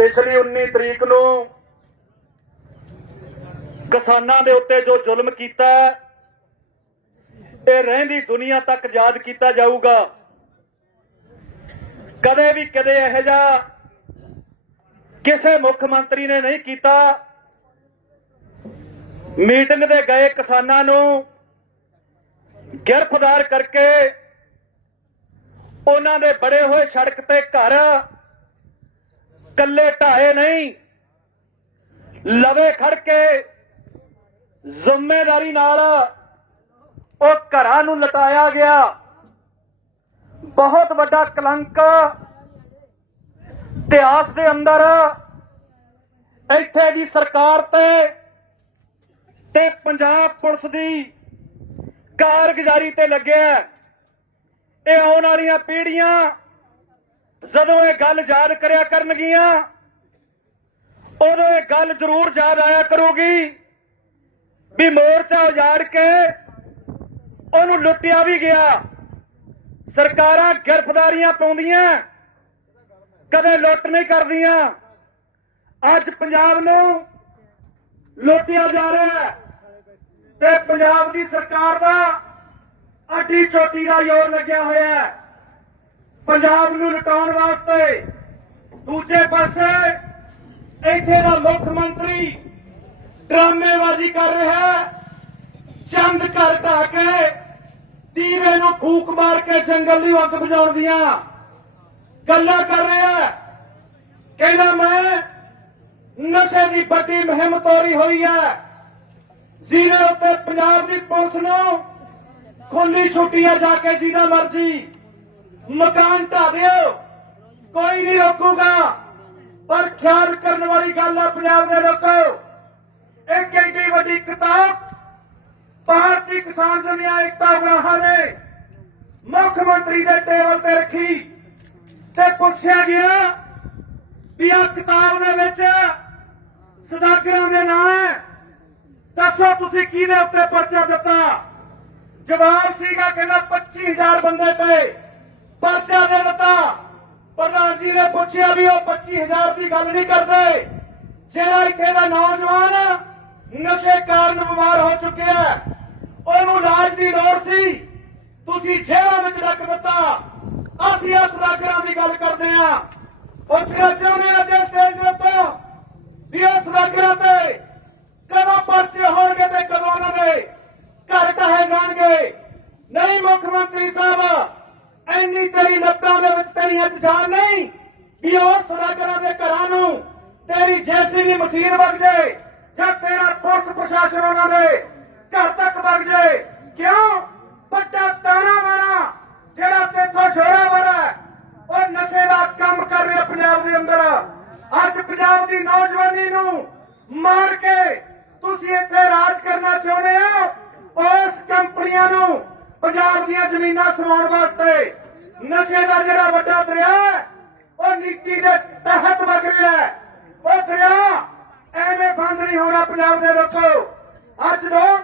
ਪਿਛਲੀ 19 ਤਰੀਕ ਨੂੰ ਕਿਸਾਨਾਂ ਦੇ ਉੱਤੇ ਜੋ ਜ਼ੁਲਮ ਕੀਤਾ ਇਹ ਰਹਿੰਦੀ ਦੁਨੀਆ ਤੱਕ ਯਾਦ ਕੀਤਾ ਜਾਊਗਾ। ਕਦੇ ਵੀ ਕਦੇ ਇਹੋ ਜਿਹਾ ਕਿਸੇ ਮੁੱਖ ਮੰਤਰੀ ਨੇ ਨਹੀਂ ਕੀਤਾ। ਮੀਟਿੰਗ ਦੇ ਗਏ ਕਿਸਾਨਾਂ ਨੂੰ ਗ੍ਰਿਫਤਾਰ ਕਰਕੇ ਉਹਨਾਂ ਦੇ ਬੜੇ ਹੋਏ ਸੜਕ ਤੇ ਘਰ ਕੱਲੇ ਢਾਏ ਨਹੀਂ, ਲਵੇ ਖੜ ਕੇ ਜ਼ਿੰਮੇਵਾਰੀ ਨਾਲ ਉਹ ਘਰਾਂ ਨੂੰ ਲਟਾਇਆ ਗਿਆ। ਬਹੁਤ ਵੱਡਾ ਕਲੰਕ ਇਤਿਹਾਸ ਦੇ ਅੰਦਰ ਇੱਥੇ ਦੀ ਸਰਕਾਰ ਤੇ ਤੇ ਪੰਜਾਬ ਪੁਲਿਸ ਦੀ ਕਾਰਗੁਜ਼ਾਰੀ ਤੇ ਲੱਗਿਆ। ਇਹ ਆਉਣ ਵਾਲੀਆਂ ਪੀੜ੍ਹੀਆਂ ਜਦੋਂ ਇਹ ਗੱਲ ਯਾਦ ਕਰਿਆ ਕਰਨਗੀਆਂ, ਉਦੋਂ ਇਹ ਗੱਲ ਜ਼ਰੂਰ ਯਾਦ ਆਇਆ ਕਰੂਗੀ ਵੀ ਮੋਰਚਾ ਉਜਾੜ ਕੇ ਉਹਨੂੰ ਲੁੱਟਿਆ ਵੀ ਗਿਆ। ਸਰਕਾਰਾਂ ਗ੍ਰਿਫਤਾਰੀਆਂ ਪਾਉਂਦੀਆਂ, ਕਦੇ ਲੁੱਟ ਨਹੀਂ ਕਰਦੀਆਂ। ਅੱਜ ਪੰਜਾਬ ਨੂੰ ਲੁੱਟਿਆ ਜਾ ਰਿਹਾ ਹੈ ਤੇ ਪੰਜਾਬ ਦੀ ਸਰਕਾਰ ਦਾ ਅੱਡੀ ਚੋਟੀ ਦਾ ਜ਼ੋਰ ਲੱਗਿਆ ਹੋਇਆ ਹੈ। ਪੰਜਾਬ ਨੂੰ ਲੁਟਾਉਣ ਵਾਸਤੇ ਦੂਜੇ ਪਾਸੇ ਇੱਥੇ ਦਾ ਮੁੱਖ ਮੰਤਰੀ ਡਰਾਮੇਬਾਜ਼ੀ ਕਰ ਰਿਹਾ ਚੰਦ ਘਰ ਢਾ ਕੇ ਤੀਵੇ ਨੂੰ ਫੂਕ ਮਾਰ ਕੇ ਜੰਗਲ ਦੀ ਅੱਗ ਬੁਝਾਉਣ ਦੀਆਂ ਗੱਲਾਂ ਕਰ ਰਿਹਾ ਕਹਿੰਦਾ ਮੈਂ ਨਸ਼ੇ ਦੀ ਵੱਡੀ ਮੁਹਿੰਮ ਤੋਰੀ ਹੋਈ ਹੈ। ਜ਼ੀਰੋ ਉੱਤੇ ਪੰਜਾਬ ਦੀ ਪੁਲਿਸ ਨੂੰ ਖੁੱਲੀ ਛੁੱਟੀਆਂ ਜਾ ਕੇ ਜਿਹਦਾ ਮਰਜ਼ੀ ਮਕਾਨ ਢਾ ਦਿਓ ਕੋਈ ਨਹੀਂ ਰੋਕੂਗਾ। ਪਰ ਖਿਆਲ ਕਰਨ ਵਾਲੀ ਗੱਲ ਹੈ ਪੰਜਾਬ ਦੇ ਲੋਕੋ। ਇਹ ਕਿੰਨੀ ਵੱਡੀ ਕਿਤਾਬ ਭਾਰਤੀ ਕਿਸਾਨ ਦੁਨੀਆ ਏਕਤਾ ਉਗਰਾਹਾਂ ਨੇ ਮੁੱਖ ਮੰਤਰੀ ਦੇ ਟੇਬਲ ਤੇ ਰੱਖੀ ਤੇ ਪੁੱਛਿਆ ਗਿਆ ਵੀ ਆ ਕਿਤਾਬ ਦੇ ਵਿੱਚ ਸਦਾਗਰਾਂ ਦੇ ਨਾਂ ਹੈ। ਦੱਸੋ ਤੁਸੀਂ ਕਿਹਦੇ ਉੱਤੇ ਪਰਚਾ ਦਿੱਤਾ? ਜਵਾਬ ਸੀਗਾ ਕਹਿੰਦਾ 25000 ਬੰਦੇ ਤੇ। ਪਰਚਾ ਦੇ ਦਿੱਤਾ ਪ੍ਰਧਾਨ ਜੀ ਨੇ ਪੁੱਛਿਆ ਵੀ ਉਹ 25000 ਦੀ ਗੱਲ ਨਹੀਂ ਕਰਦੇ। ਜਿਹੜਾ ਇੱਥੇ ਦਾ ਨੌਜਵਾਨ ਨਸ਼ੇ ਕਾਰਨ ਬਿਮਾਰ ਹੋ ਚੁੱਕਿਆ ਉਹਨੂੰ ਇਲਾਜ ਦੀ ਲੋੜ ਸੀ। ਤੁਸੀਂ ਜੇਲ੍ਹਾਂ ਵਿੱਚ ਰੱਖ ਦਿੱਤਾ। ਅਸੀਂ ਇਸ ਸਦਾਗਰਾਂ ਦੀ ਗੱਲ ਕਰਦੇ ਹਾਂ। ਪੁੱਛਣਾ ਚਾਹੁੰਦੇ ਹਾਂ ਜੇ ਸਟੇਜ ਦੇ ਉੱਤੇ ਵੀ ਇਸ ਸਦਾਗਰਾਂ ਤੇ ਕਦੋਂ ਪਰਚੇ ਹੋਣਗੇ ਤੇ ਕਦੋਂ ਉਹਨਾਂ ਦੇ ਘਰ ਢਾਹੇ ਜਾਣਗੇ। ਨਹੀਂ, ਮੁੱਖ ਮੰਤਰੀ ਸਾਹਿਬ ਐਨੀ ਤੇਰੀ ਲੱਤਾਂ ਦੇ ਵਿੱਚ ਤੇਰੀਆਂ ਜਾਨ ਨਹੀਂ, ਵੀ ਉਹ ਸਦਾਗਰਾਂ ਦੇ ਘਰਾਂ ਨੂੰ ਤੇਰੀ ਜੈਸੀ ਮਸ਼ੀਨ ਵਗ ਜਾਏ ਜਾਂ ਤੇਰਾ ਪੁਲਿਸ ਪ੍ਰਸ਼ਾਸਨ ਉਹਨਾਂ ਦੇ ਘਰ ਤੱਕ ਵਗ ਜਾਏ ਕਿਉਂ? ਪੱਟਾ ਤਾਣਾ ਵਾਣਾ ਜਿਹੜਾ ਤੇਥੋਂ ਛੋੜਾ ਵਰਾ ਉਹ ਨਸ਼ੇ ਦਾ ਕੰਮ ਕਰ ਰਿਹਾ ਪੰਜਾਬ ਦੇ ਅੰਦਰ। ਅੱਜ ਪੰਜਾਬ ਦੀ ਨੌਜਵਾਨੀ ਨੂੰ ਮਾਰ ਕੇ ਤੁਸੀਂ ਇੱਥੇ ਰਾਜ ਕਰਨਾ ਚਾਹੁੰਦੇ ਹੋ? ਉਸ ਕੰਪਨੀਆਂ ਨੂੰ ਪੰਜਾਬ ਦੀਆਂ ਜ਼ਮੀਨਾਂ ਸਮਾਉਣ ਵਾਸਤੇ ਨਸ਼ੇ ਦਾ ਜਿਹੜਾ ਵੱਡਾ ਦਰਿਆ ਉਹ ਨੀਤੀ ਦੇ ਤਹਿਤ ਵਗ ਰਿਹਾ ਹੈ। ਉਹ ਦਰਿਆ ਐਵੇਂ ਬੰਦ ਨਹੀਂ ਹੋਣਾ ਪੰਜਾਬ ਦੇ ਲੋਕੋ। ਅੱਜ ਲੋਕ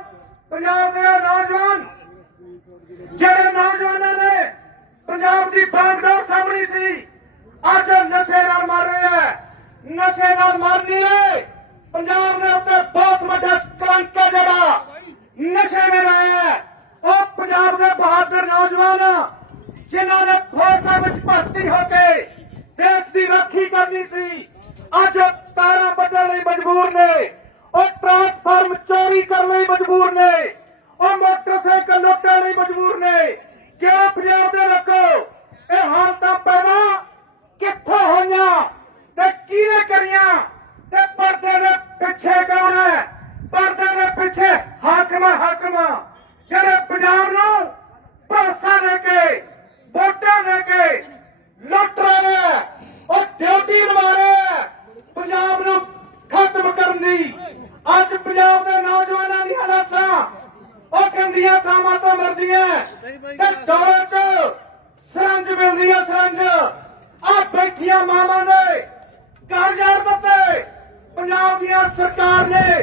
ਪੰਜਾਬ ਦੇ ਨੌਜਵਾਨ, ਜਿਹੜੇ ਨੌਜਵਾਨਾਂ ਨੇ ਪੰਜਾਬ ਦੀ ਬਾਗਡੋਰ ਸਾਹਮਣੀ ਸੀ, ਅੱਜ ਨਸ਼ੇ ਨਾਲ ਮਰ ਰਿਹਾ ਹੈ। ਨਸ਼ੇ ਨਾਲ ਮਰ ਨਹੀਂ ਰਹੇ ਪੰਜਾਬ ਦੇ ਉੱਤੇ ਬਹੁਤ ਵੱਡਾ ਕਲੰਕ ਹੈ ਜਿਹੜਾ ਨਸ਼ੇ ਨੇ ਲਾਇਆ ਹੈ। ਉਹ ਪੰਜਾਬ ਦੇ ਬਹਾਦਰ ਨੌਜਵਾਨ ਜਿਨ੍ਹਾਂ ਨੇ ਫੌਜਾਂ ਵਿੱਚ ਭਰਤੀ ਹੋ ਕੇ ਦੇਸ਼ ਦੀ ਰੱਖੀ ਕਰਨੀ ਸੀ ਅੱਜ ਉਹ ਤਾਰਾਂ ਵੱਢਣ ਲਈ ਮਜਬੂਰ ਨੇ। ਉਹ ਟਰਾਂਸਫਾਰਮ ਚੋਰੀ ਕਰਨ ਲਈ ਮਜਬੂਰ ਨੇ। ਉਹ ਮੋਟਰਸਾਈਕਲ ਲੁੱਟਣ ਲਈ ਮਜਬੂਰ ਨੇ। ਕਿਉਂ ਪੰਜਾਬ ਦੇ ਲੋਕੋ? ਇਹ ਹਾਲਤਾਂ ਪੈਦਾ ਕਿੱਥੋਂ ਹੋਈਆਂ ਤੇ ਕਿਹਨੇ ਕਰੀਆਂ? ਤੇ ਪਰਦੇ ਦੇ ਪਿੱਛੇ ਕੌਣ ਹੈ? ਪਰਦੇ ਦੇ ਪਿੱਛੇ ਹਾਕਮਾਂ, ਹਾਕਮ, ਜਿਹੜੇ ਪੰਜਾਬ ਨੂੰ ਭਰੋਸਾ ਦੇ ਕੇ, ਵੋਟਾਂ ਦੇ ਕੇ ਲੁੱਟ ਰਹੇ ਉਹ ਡਿਊਟੀ ਨਿਭਾ ਰਹੇ ਪੰਜਾਬ ਨੂੰ ਖਤਮ ਕਰਨ ਦੀ। ਅੱਜ ਪੰਜਾਬ ਦੇ ਨੌਜਵਾਨਾਂ ਦੀ ਹਾਲਾਤਾਂ ਉਹ ਗੰਦੀਆਂ ਥਾਵਾਂ ਤੋਂ ਮਰਦੀਆਂ ਤੇ ਦੌਰੇ ਚ ਸਰੰਜ ਮਿਲਦੀ ਆ ਸਰੰਜ। ਆ ਬੈਠੀਆਂ ਮਾਵਾਂ ਦੇ ਘਰ ਜੜ ਦਿੱਤੇ। ਪੰਜਾਬ ਦੀਆਂ ਸਰਕਾਰ ਨੇ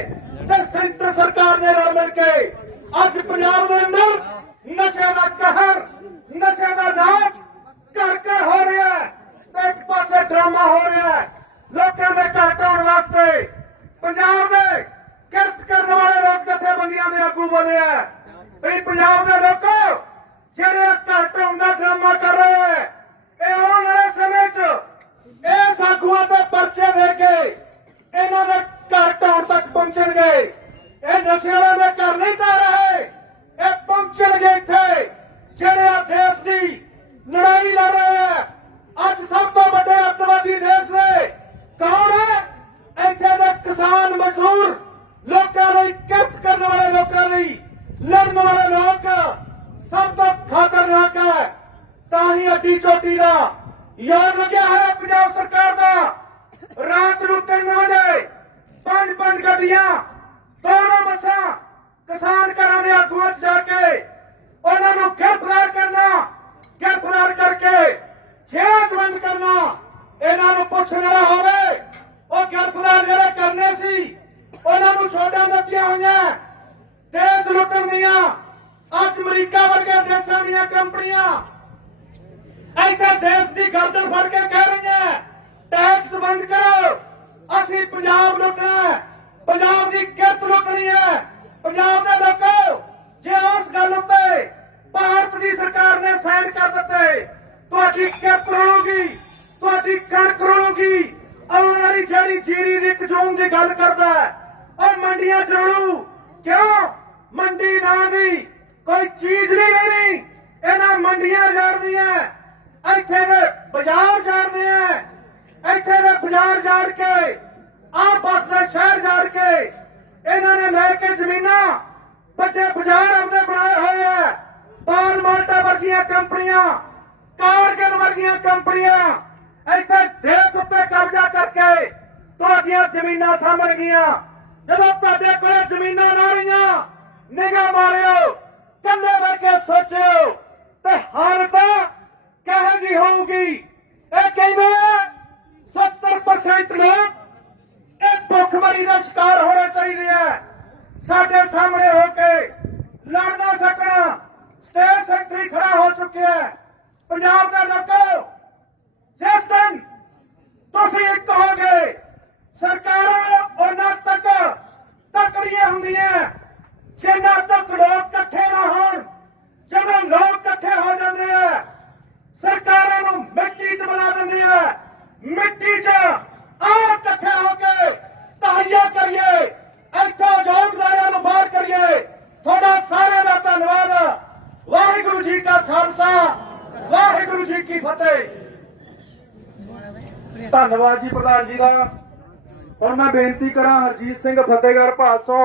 ਤੇ ਸੈਂਟਰ ਸਰਕਾਰ ਨੇ ਰਲ ਮਿਲ ਕੇ ਅੱਜ ਪੰਜਾਬ ਦੇ ਅੰਦਰ ਨਸ਼ੇ ਦਾ ਕਹਿਰ, ਨਸ਼ੇ ਦਾ ਨਾਚ ਘਰ ਘਰ ਹੋ ਰਿਹਾ ਤੇ ਇੱਕ ਪਾਸੇ ਡਰਾਮਾ ਹੋ ਰਿਹਾ ਲੋਕਾਂ ਦੇ ਘਰ ਢਾਉਣ ਵਾਸਤੇ ਪੰਜਾਬ ਦੇ ਕਿਰਤ ਕਰਨ ਵਾਲੇ ਲੋਕ ਜਥੇਬੰਦੀਆਂ ਦੇ ਆਗੂ ਬਣੇ ਆ। ਵੀ ਪੰਜਾਬ ਦੇ ਲੋਕੋ, ਜਿਹੜੇ ਘਰ ਢਾਉਣ ਡਰਾਮਾ ਕਰ ਰਹੇ ਆ, ਇਹ ਆਉਣ ਵਾਲੇ ਸਮੇਂ 'ਚ ਇਹ ਸਾਗੂਆਂ ਤੇ ਪਰਚੇ ਦੇ ਕੇ ਇਹਨਾਂ ਦੇ ਘਰ ਢਾਉਣ ਤੱਕ ਪਹੁੰਚਣਗੇ। ਇਹ ਨਸ਼ੇ ਵਾਲਿਆਂ ਦੇ ਘਰ ਨਹੀਂ ਢਾ ਰਹੇ, ਇਹ ਪਹੁੰਚਣਗੇ ਇੱਥੇ। ਜਿਹੜੇ ਆ ਦੇਸ਼ ਦੀ ਲੜਾਈ ਲੜ ਰਹੇ ਆ, ਅੱਜ ਸਭ ਤੋਂ ਵੱਡੇ ਅੱਤਵਾਦੀ ਦੇਸ਼ ਦੇ ਕੌਣ ਹੈ? ਇੱਥੇ ਦੇ ਕਿਸਾਨ ਮਜ਼ਦੂਰ ਲੋਕਾਂ ਲਈ ਕਿਰਤ ਕਰਨ ਵਾਲੇ ਲੋਕਾਂ ਲਈ, ਲੜਨ ਵਾਲੇ ਲੋਕ ਸਭ ਤੋਂ ਖਤਰਨਾਕ ਹੈ। ਤਾਂ ਹੀ ਅੱਡੀ ਚੋਟੀ ਦਾ ਯਾਦ ਲੱਗਿਆ ਹੈ ਪੰਜਾਬ ਸਰਕਾਰ ਦਾ। ਰਾਤ ਨੂੰ 3 ਵਜੇ ਪੰਜ ਪੰਜ ਗੱਡੀਆਂ ਦੋਨੋਂ ਮਸਾਂ ਕਿਸਾਨ ਘਰਾਂ ਦੇ ਆਗੂਆਂ 'ਚ ਜਾ ਕੇ ਉਹਨਾਂ ਨੂੰ ਗ੍ਰਿਫਤਾਰ ਕਰਨਾ ਗ੍ਰਿਫਤਾਰ ਕਰਕੇ ਜੇਲ੍ਹ ਬੰਦ ਕਰਨਾ, ਇਹਨਾਂ ਨੂੰ ਪੁੱਛਣ ਵਾਲਾ ਹੋਵੇ ਉਹ ਗ੍ਰਿਫਤਾਰ ਜਿਹੜੇ ਕਰਨੇ ਸੀ, ਉਹਨਾਂ ਨੂੰ ਛੋਟਾਂ ਦਿੱਤੀਆਂ ਹੋਈਆਂ। ਦੇਸ਼ ਲੁੱਟਣ ਦੀਆਂ, ਅੱਜ ਅਮਰੀਕਾ ਵਰਗੇ ਦੇਸ਼ਾਂ ਦੀਆਂ ਕੰਪਨੀਆਂ। ਇੱਥੇ ਦੇਸ਼ ਦੀ ਗਰਦਨ ਫੜ ਕੇ ਕਹਿ ਰਹੀਆਂ ਟੈਕਸ ਬੰਦ ਕਰੋ, ਅਸੀਂ ਪੰਜਾਬ ਲੁੱਟਣਾ ਪੰਜਾਬ ਦੀ ਦੀ ਗੱਲ ਕਰਦਾ ਹੈ। ਔਰ ਮੰਡੀਆਂ ਚ ਕਿਉਂ? ਮੰਡੀ ਨਾ ਦੀ, ਕੋਈ ਚੀਜ਼ ਨਹੀਂ ਲੈਣੀ। ਇਹਨਾਂ ਮੰਡੀਆਂ ਜਾਣਦੀਆਂ ਇੱਥੇ ਦੇ ਬਾਜ਼ਾਰ ਜਾਣਦੇ ਆ ਇੱਥੇ ਦੇ ਬਾਜ਼ਾਰ ਜਾਣ ਕੇ, ਆਹ ਬਸ ਦੇ ਸ਼ਹਿਰ ਜਾਣ ਕੇ, ਇਹਨਾਂ ਨੇ ਲੈ ਕੇ ਜ਼ਮੀਨਾਂ ਵੱਡੇ ਬਾਜ਼ਾਰ ਆਪਦੇ ਬਣਾਏ ਹੋਏ ਆ ਬਾਰ ਮਾਲਟਾ ਵਰਗੀਆਂ ਕੰਪਨੀਆਂ, ਕਾਰਗਲ ਵਰਗੀਆਂ ਕੰਪਨੀਆਂ, ਇੱਥੇ ਦੇਸ਼ ਉੱਤੇ ਕਬਜ਼ਾ ਕਰਕੇ ਤੁਹਾਡੀਆਂ ਜ਼ਮੀਨਾਂ ਸਾਂਭਣਗੀਆਂ ਜਦੋਂ ਤੁਹਾਡੇ ਕੋਲੇ ਜ਼ਮੀਨਾਂ ਨਾ ਰਹੀਆਂ, ਨਿਗਾਹ ਮਾਰਿਓ ਕੱਲੇ ਬੈ ਕੇ ਸੋਚਿਓ ਤੇ ਹਾਲਤ ਕਹੇ ਜੀ ਹੋਊਗੀ? ਇਹ ਕਹਿੰਦੇ 70% ਲੋਕ ਇਹ ਭੁੱਖਮਰੀ ਦਾ ਸ਼ਿਕਾਰ ਹੋਣਾ ਚਾਹੀਦੇ ਹੈ। ਸਾਡੇ ਸਾਹਮਣੇ ਹੋ ਕੇ ਲੜਨਾ ਸਕਣਾ ਸਟੇਟ ਸੈਕਟਰੀ ਖੜਾ ਹੋ ਚੁੱਕਿਆ ਹੈ। ਪੰਜਾਬ ਦੇ ਲੋਕੋ, ਜਿਸ ਦਿਨ ਤੁਸੀਂ ਇੱਕ ਹੋਗੇ ਸਰਕਾਰਾਂ ਉਹਨਾਂ ਤੱਕ ਤਕੜੀਆਂ ਹੁੰਦੀਆਂ। ਜਿੰਨਾ ਤੱਕ ਲੋਕ ਇਕੱਠੇ ਨਾ ਹੋਣ, ਜਦੋਂ ਲੋਕ ਇਕੱਠੇ ਹੋ ਜਾਂਦੇ ਆ, ਸਰਕਾਰਾਂ ਨੂੰ ਮਿੱਟੀ 'ਚ ਬਣਾ ਦਿੰਦੇ ਆ। ਮਿੱਟੀ 'ਚ ਆਹ ਇਕੱਠੇ ਹੋ ਕੇ ਤਾਈਆ ਕਰੀਏ, ਇੱਥੋਂ ਯੋਗਦਾਰਾਂ ਨੂੰ ਬਾਹਰ ਕਰੀਏ। ਤੁਹਾਡਾ ਸਾਰਿਆਂ ਦਾ ਧੰਨਵਾਦ। ਵਾਹਿਗੁਰੂ ਜੀ ਕਾ ਖਾਲਸਾ, ਵਾਹਿਗੁਰੂ ਜੀ ਕੀ ਫਤਿਹ। ਧੰਨਵਾਦ ਜੀ ਪ੍ਰਧਾਨ ਜੀ ਦਾ। ਹੁਣ ਮੈਂ ਬੇਨਤੀ ਕਰਾਂ ਹਰਜੀਤ ਸਿੰਘ ਫਤਿਹਗੜ੍ਹ ਭਾਸੋ